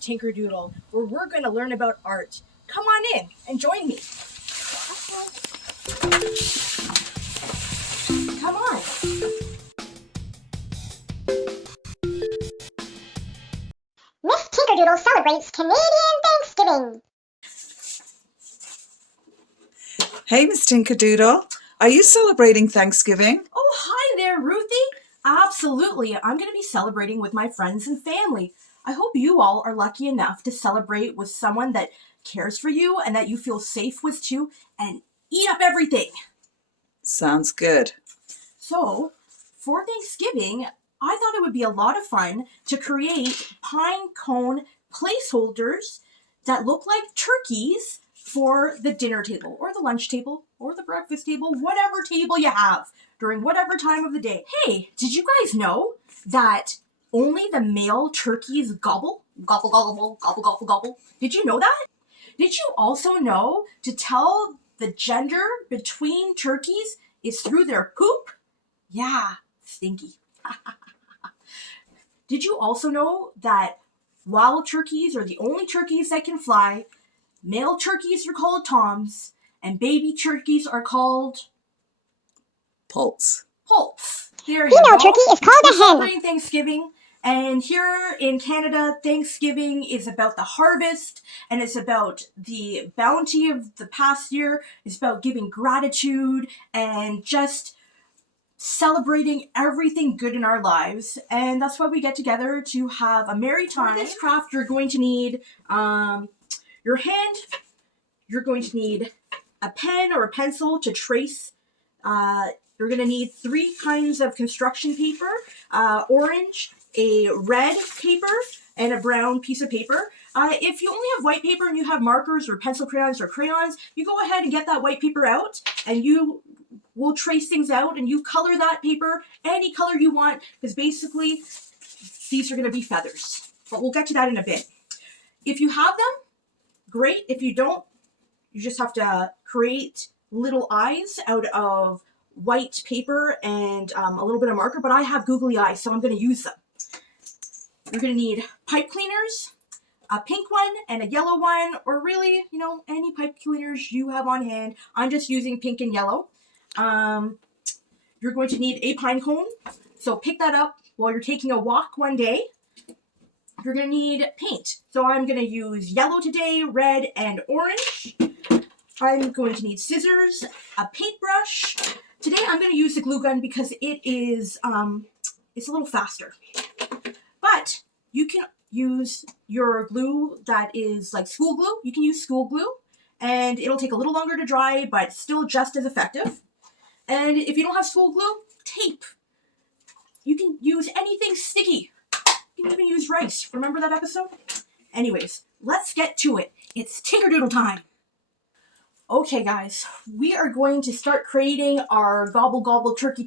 Tinkerdoodle, where we're going to learn about art. Come on in and join me. Come on. Miss Tinkerdoodle celebrates Canadian Thanksgiving. Hey, Miss Tinkerdoodle. Are you celebrating Thanksgiving? Oh, hi there, Ruthie. Absolutely. I'm going to be celebrating with my friends and family. I hope you all are lucky enough to celebrate with someone that cares for you and that you feel safe with too, and eat up everything. Sounds good. So, for Thanksgiving, I thought it would be a lot of fun to create pine cone placeholders that look like turkeys for the dinner table or the lunch table or the breakfast table, whatever table you have during whatever time of the day. Hey, did you guys know that only the male turkeys gobble? Gobble, gobble, gobble, gobble, gobble. Did you know that? Did you also know to tell the gender between turkeys is through their poop? Yeah, stinky. Did you also know that wild turkeys are the only turkeys that can fly? Male turkeys are called toms, and baby turkeys are called Poults. poults. There you Female go. turkey is called We're a hen. celebrating Thanksgiving, and here in Canada, Thanksgiving is about the harvest, and it's about the bounty of the past year. It's about giving gratitude and just celebrating everything good in our lives, and that's why we get together to have a merry time. For this craft, you're going to need your hand, you're going to need a pen or a pencil to trace. You're going to need 3 kinds of construction paper, orange, a red paper, and a brown piece of paper. If you only have white paper and you have markers or pencil crayons or crayons, you go ahead and get that white paper out, and you will trace things out, and you color that paper any color you want, because basically these are going to be feathers. But we'll get to that in a bit. If you have them, great. If you don't, you just have to create little eyes out of white paper and a little bit of marker, but I have googly eyes, so I'm going to use them. You're going to need pipe cleaners, a pink one and a yellow one, or really, any pipe cleaners you have on hand. I'm just using pink and yellow. You're going to need a pine cone, so pick that up while you're taking a walk one day. You're going to need paint, so I'm going to use yellow today, red, and orange. I'm going to need scissors, a paintbrush. Today I'm going to use the glue gun because it is it's a little faster. But you can use your glue that is like school glue. You can use school glue, and it'll take a little longer to dry, but still just as effective. And if you don't have school glue, tape. You can use anything sticky. You can even use rice. Remember that episode? Anyways, let's get to it. It's Tinkerdoodle time. Okay, guys, we are going to start creating our gobble gobble turkey.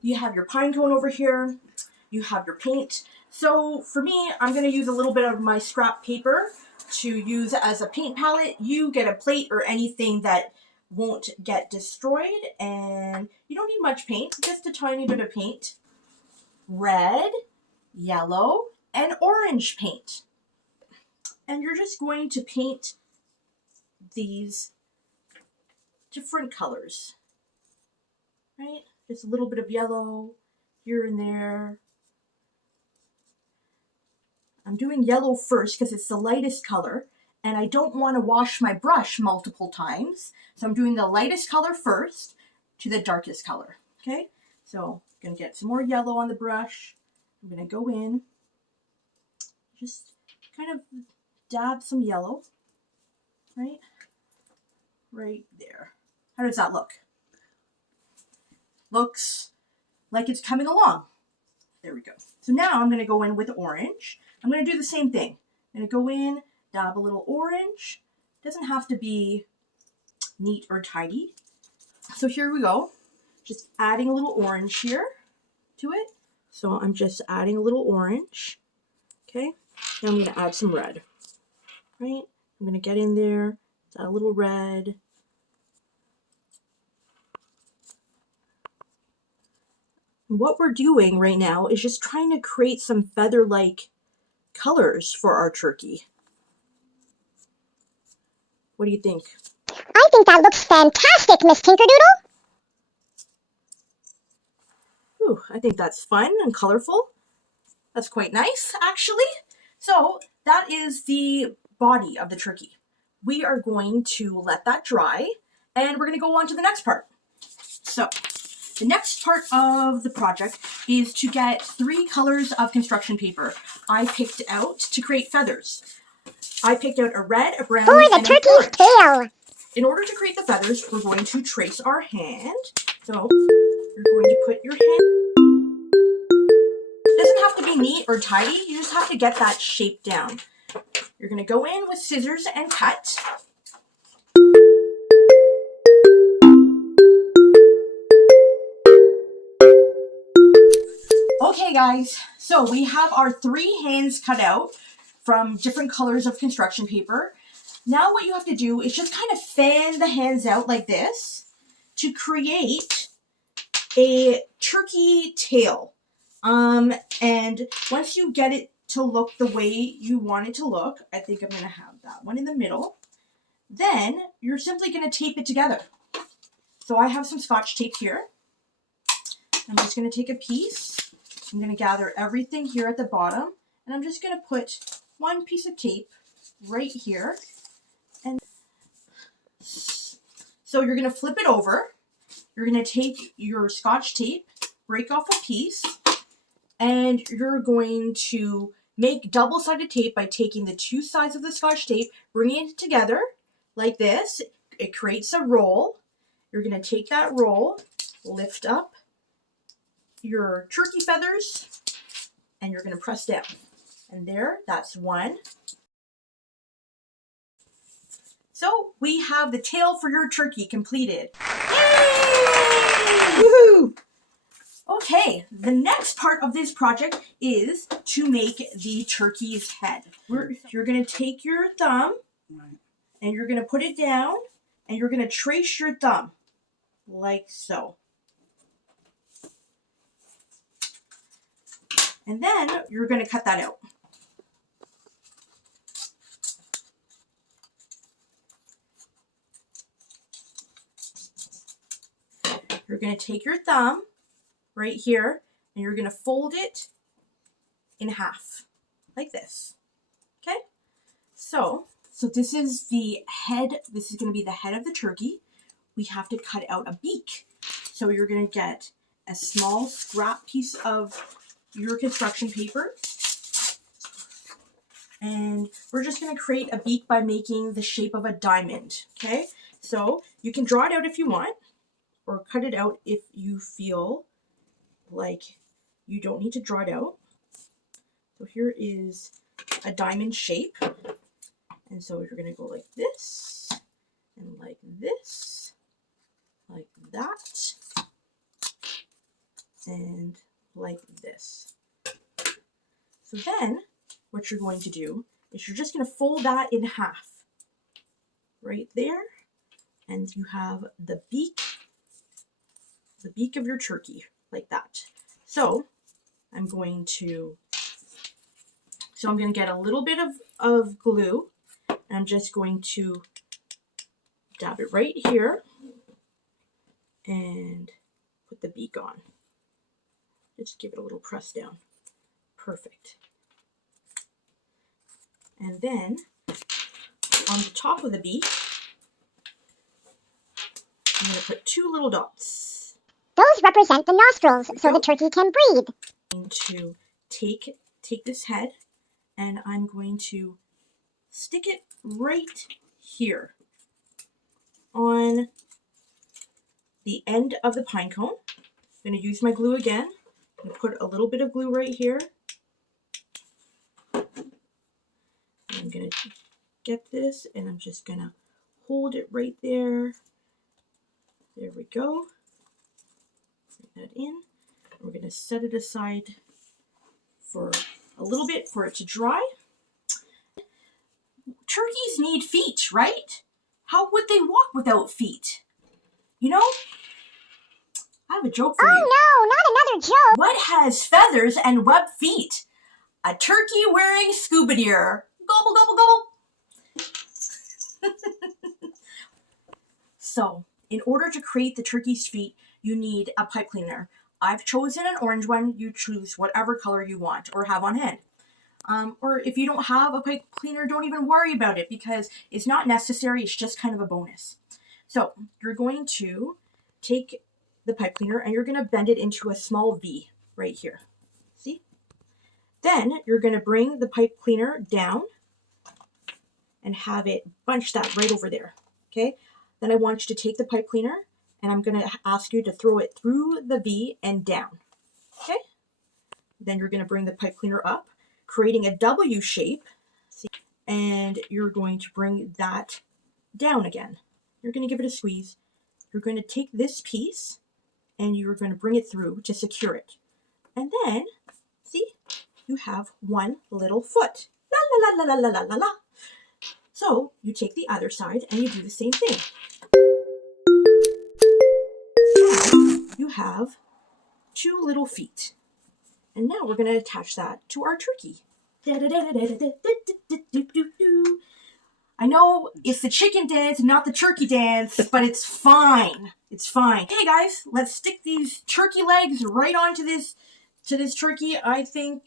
You have your pine cone over here. You have your paint. So for me, I'm going to use a little bit of my scrap paper to use as a paint palette. You get a plate or anything that won't get destroyed, and you don't need much paint, just a tiny bit of paint. Red, yellow, and orange paint. And you're just going to paint these different colors, right? Just a little bit of yellow here and there. I'm doing yellow first because it's the lightest color, and I don't want to wash my brush multiple times. So I'm doing the lightest color first to the darkest color, okay? So I'm going to get some more yellow on the brush. I'm going to go in, just kind of dab some yellow, right? Right there. How does that look? Looks like it's coming along. There we go. So now I'm going to go in with orange. I'm going to do the same thing. I'm going to go in, dab a little orange. Doesn't have to be neat or tidy. So here we go. Just adding a little orange here to it. So I'm just adding a little orange. Okay. Now I'm going to add some red. Right? I'm going to get in there, add a little red. What we're doing right now is just trying to create some feather-like colors for our turkey. What do you think? I think that looks fantastic, Miss Tinkerdoodle. Ooh, I think that's fun and colorful. That's quite nice, actually. So that is the body of the turkey. We are going to let that dry, and we're going to go on to the next part. So the next part of the project is to get 3 colors of construction paper. I picked out to create feathers. I picked out a red, a brown, For the and an turkey's orange. tail. In order to create the feathers, we're going to trace our hand. So you're going to put your hand. It doesn't have to be neat or tidy. You just have to get that shape down. You're going to go in with scissors and cut. Okay guys, so we have our 3 hands cut out from different colors of construction paper. Now what you have to do is just kind of fan the hands out like this to create a turkey tail. And once you get it to look the way you want it to look, I think I'm going to have that one in the middle. Then you're simply going to tape it together. So I have some Scotch tape here. I'm just going to take a piece. I'm going to gather everything here at the bottom, and I'm just going to put one piece of tape right here. And so you're going to flip it over. You're going to take your Scotch tape, break off a piece, and you're going to make double-sided tape by taking the 2 sides of the Scotch tape, bringing it together like this. It creates a roll. You're going to take that roll, lift up your turkey feathers, and you're going to press down. And there, that's 1. So we have the tail for your turkey completed. Yay! Woohoo! Okay, the next part of this project is to make the turkey's head. You're going to take your thumb and you're going to put it down and you're going to trace your thumb like so. And then you're going to cut that out. You're going to take your thumb right here and you're going to fold it in half like this. Okay? So this is the head. This is going to be the head of the turkey. We have to cut out a beak. So you're going to get a small scrap piece of your construction paper. And we're just going to create a beak by making the shape of a diamond. Okay? So you can draw it out if you want, or cut it out if you feel like you don't need to draw it out. So here is a diamond shape. And so you're going to go like this, and like this, like that, and like this. So then what you're going to do is you're just going to fold that in half right there, and you have the beak of your turkey like that. So I'm going to get a little bit of glue, and I'm just going to dab it right here and put the beak on. Just give it a little press down. Perfect. And then on the top of the beak, I'm going to put 2 little dots. Those represent the nostrils, so the turkey can breathe. I'm going to take this head, and I'm going to stick it right here on the end of the pine cone. I'm going to use my glue again. I'm going to put a little bit of glue right here. I'm going to get this, and I'm just going to hold it right there. There we go. Bring that in. We're going to set it aside for a little bit for it to dry. Turkeys need feet, right? How would they walk without feet? You know, I have a joke for you. Oh no, not another joke. What has feathers and webbed feet? a turkey wearing scuba gear. Gobble, gobble, gobble. So, in order to create the turkey's feet, you need a pipe cleaner. I've chosen an orange one. You choose whatever color you want or have on hand. Or if you don't have a pipe cleaner, don't even worry about it because it's not necessary. It's just kind of a bonus. So, you're going to take the pipe cleaner and you're going to bend it into a small V right here. See? Then you're going to bring the pipe cleaner down and have it bunch that right over there. Okay? Then I want you to take the pipe cleaner and I'm going to ask you to throw it through the V and down. Okay? Then you're going to bring the pipe cleaner up, creating a W shape. See? And you're going to bring that down again. You're going to give it a squeeze. You're going to take this piece and you're going to bring it through to secure it. And then, see, you have one little foot. La la la la la la la la. So you take the other side and you do the same thing. You have two little feet. And now we're going to attach that to our turkey. I know it's the chicken dance, not the turkey dance, but it's fine. It's fine. Okay, guys, let's stick these turkey legs right onto this turkey. I think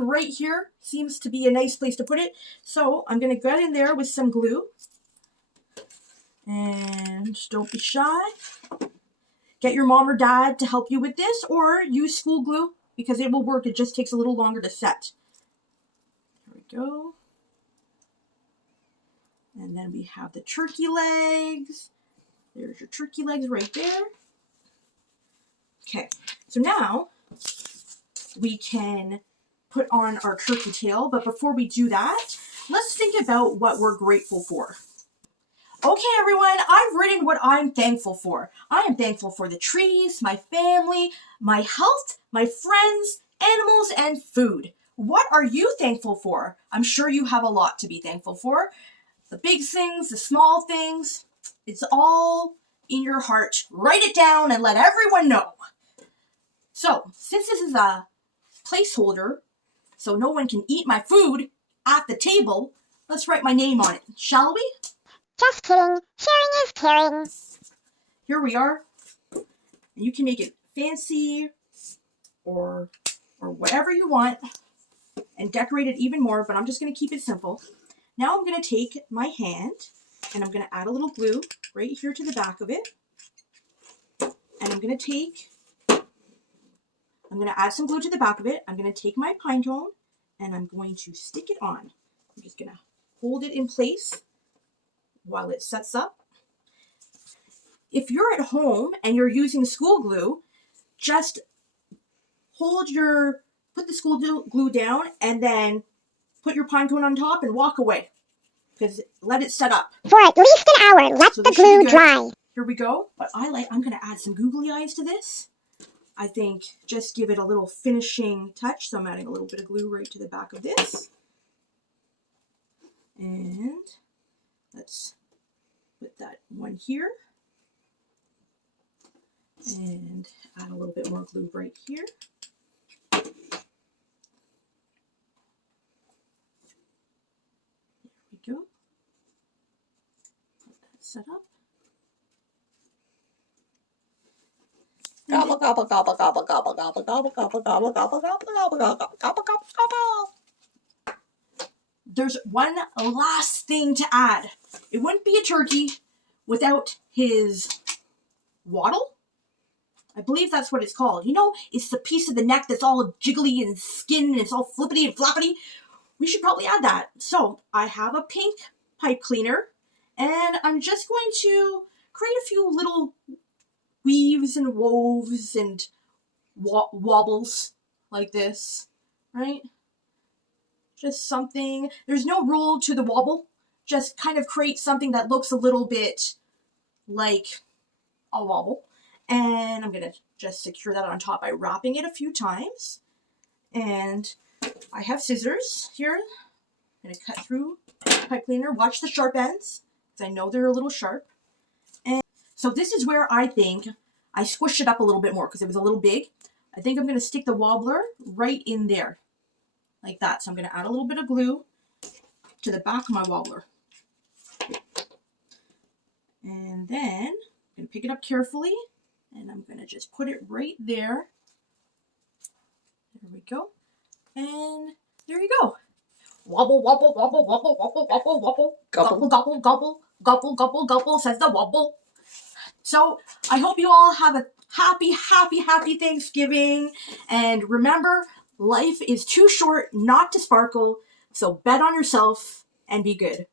right here seems to be a nice place to put it. So I'm going to get in there with some glue. And don't be shy. Get your mom or dad to help you with this, or use school glue because it will work. It just takes a little longer to set. Here we go. And then we have the turkey legs. There's your turkey legs right there. Okay, so now we can put on our turkey tail, but before we do that, let's think about what we're grateful for. Okay, everyone, I've written what I'm thankful for. I am thankful for the trees, my family, my health, my friends, animals, and food. What are you thankful for? I'm sure you have a lot to be thankful for. The big things, the small things, it's all in your heart. Write it down and let everyone know. So, since this is a placeholder, so no one can eat my food at the table, let's write my name on it, shall we? Just kidding. Sharing is caring. Here we are. You can make it fancy or whatever you want and decorate it even more, but I'm just going to keep it simple. Now I'm going to take my hand and I'm going to add a little glue right here to the back of it. And I'm going to add some glue to the back of it. I'm going to take my pine cone and I'm going to stick it on. I'm just going to hold it in place while it sets up. If you're at home and you're using school glue, just put the school glue down and then put your pine cone on top and walk away. Because let it set up. For at least an hour, let the glue dry. Here we go. But I'm going to add some googly eyes to this. I think just give it a little finishing touch. So I'm adding a little bit of glue right to the back of this. And let's put that one here. And add a little bit more glue right here. There we go. Let that set up. Gobble, gobble, gobble, gobble, gobble, gobble, gobble, gobble, gobble, gobble, gobble, gobble, gobble, gobble, gobble. There's one last thing to add. It wouldn't be a turkey without his wattle. I believe that's what it's called. You know, it's the piece of the neck that's all jiggly and skin and it's all flippity and floppity. We should probably add that. So I have a pink pipe cleaner and I'm just going to create a few little weaves and woves and wobbles like this, right? Just something. There's no rule to the wobble. Just kind of create something that looks a little bit like a wobble. And I'm going to just secure that on top by wrapping it a few times. And I have scissors here. I'm going to cut through the pipe cleaner. Watch the sharp ends, because I know they're a little sharp. And so this is where I think I squished it up a little bit more because it was a little big. I think I'm going to stick the wobbler right in there. like that. So I'm going to add a little bit of glue to the back of my wobbler. And then I'm going to pick it up carefully, and I'm going to just put it right there. There we go. And there you go. Wobble, wobble, wobble, wobble, wobble, wobble, wobble. Gobble. Gobble, gobble, gobble, gobble, gobble, says the wobble. So I hope you all have a happy, happy, happy Thanksgiving. And remember, life is too short not to sparkle. So bet on yourself and be good.